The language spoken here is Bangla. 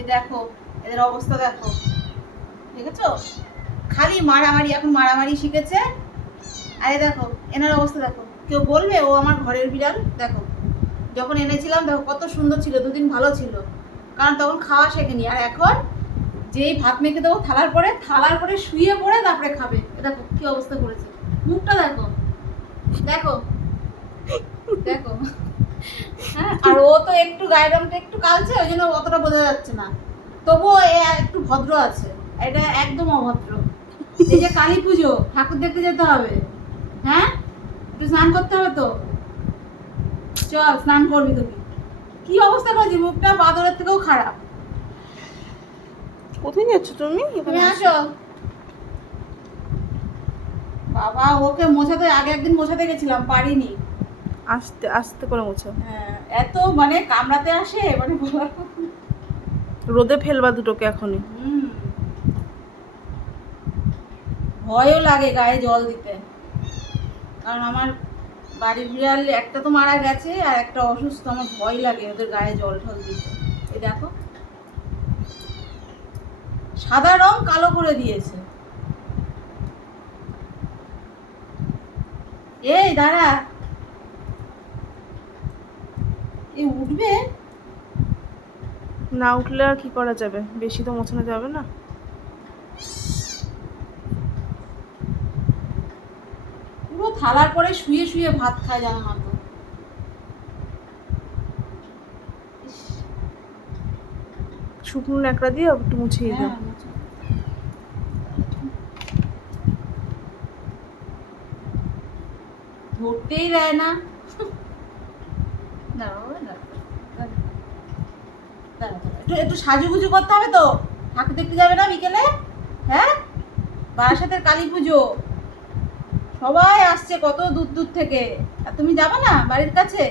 এই দেখো এদের অবস্থা দেখো, দেখেছো? খালি মারামারি, এখন মারামারি শিখেছে। আরে দেখো এনার অবস্থা দেখো, কেউ বলবে ও আমার ঘরের বিড়াল? দেখো যখন এনেছিলাম দেখো কত সুন্দর ছিল, দুদিন ভালো ছিল, কারণ তখন খাওয়া শেখেনি। আর এখন যেই ভাত মেখে দেবো থালার পরে শুয়ে পড়ে তারপরে খাবে। দেখো কি অবস্থা করেছে, মুখটা দেখো, দেখো দেখো। হ্যাঁ, আর ও তো একটু গায়ের রংটা একটু কালচে, ওই জন্য অতটা বোঝা যাচ্ছে না, তবুও এ একটু ভদ্র আছে, এটা একদম অভদ্র। এই যে কালী পুজো, ঠাকুর দেখতে যেতে হবে, হ্যাঁ একটু স্নান করতে হবে তো, চল স্নান করবি তো। কি অবস্থা করেছি, মুখটা বাদরের থেকেও খারাপ। কোথায় যাচ্ছ তুমি? তুমি আসো। বাবা ওকে মোছাতে, আগে একদিন মোছাতে গেছিলাম, পারিনি। আস্তে আস্তে করে মোছো। হ্যাঁ, এত মানে কামড়াতে আসে, মানে বলার কথা না। রোদে ফেলবা দুটোকে এখনই। ভয়ও লাগে গায়ে জল দিতে, কারণ আমার বাড়ির বিড়াল একটা তো মারা গেছে আর একটা অসুস্থ, আমার ভয় লাগে ওদের গায়ে জল ঠল দিতে। এই দেখো সাদা রং কালো করে দিয়েছে। এই দাঁড়া, এ উঠবে? না উঠলে আর কি করা যাবে, বেশি তো মোছানো যাবে না। পুরো থালার পরে শুয়ে শুয়ে ভাত খায়, জানো না তো। ইস, শুকনো ন্যাকড়া দিয়ে একটু মুছিয়ে দাও। হ্যাঁ, মোচা। ধরতেই দেয় না। দাঁড়াও, দাঁড়াও, দাঁড়াও, দাঁড়াও, একটু একটু সাজুগুজু করতে হবে তো, ঠাকুর দেখতে যাবে না বিকেলে? হ্যাঁ, বারাসাতের কালী পুজো, সবাই আসছে কত দূর দূর থেকে, আর তুমি যাবে না বাড়ির কাছে?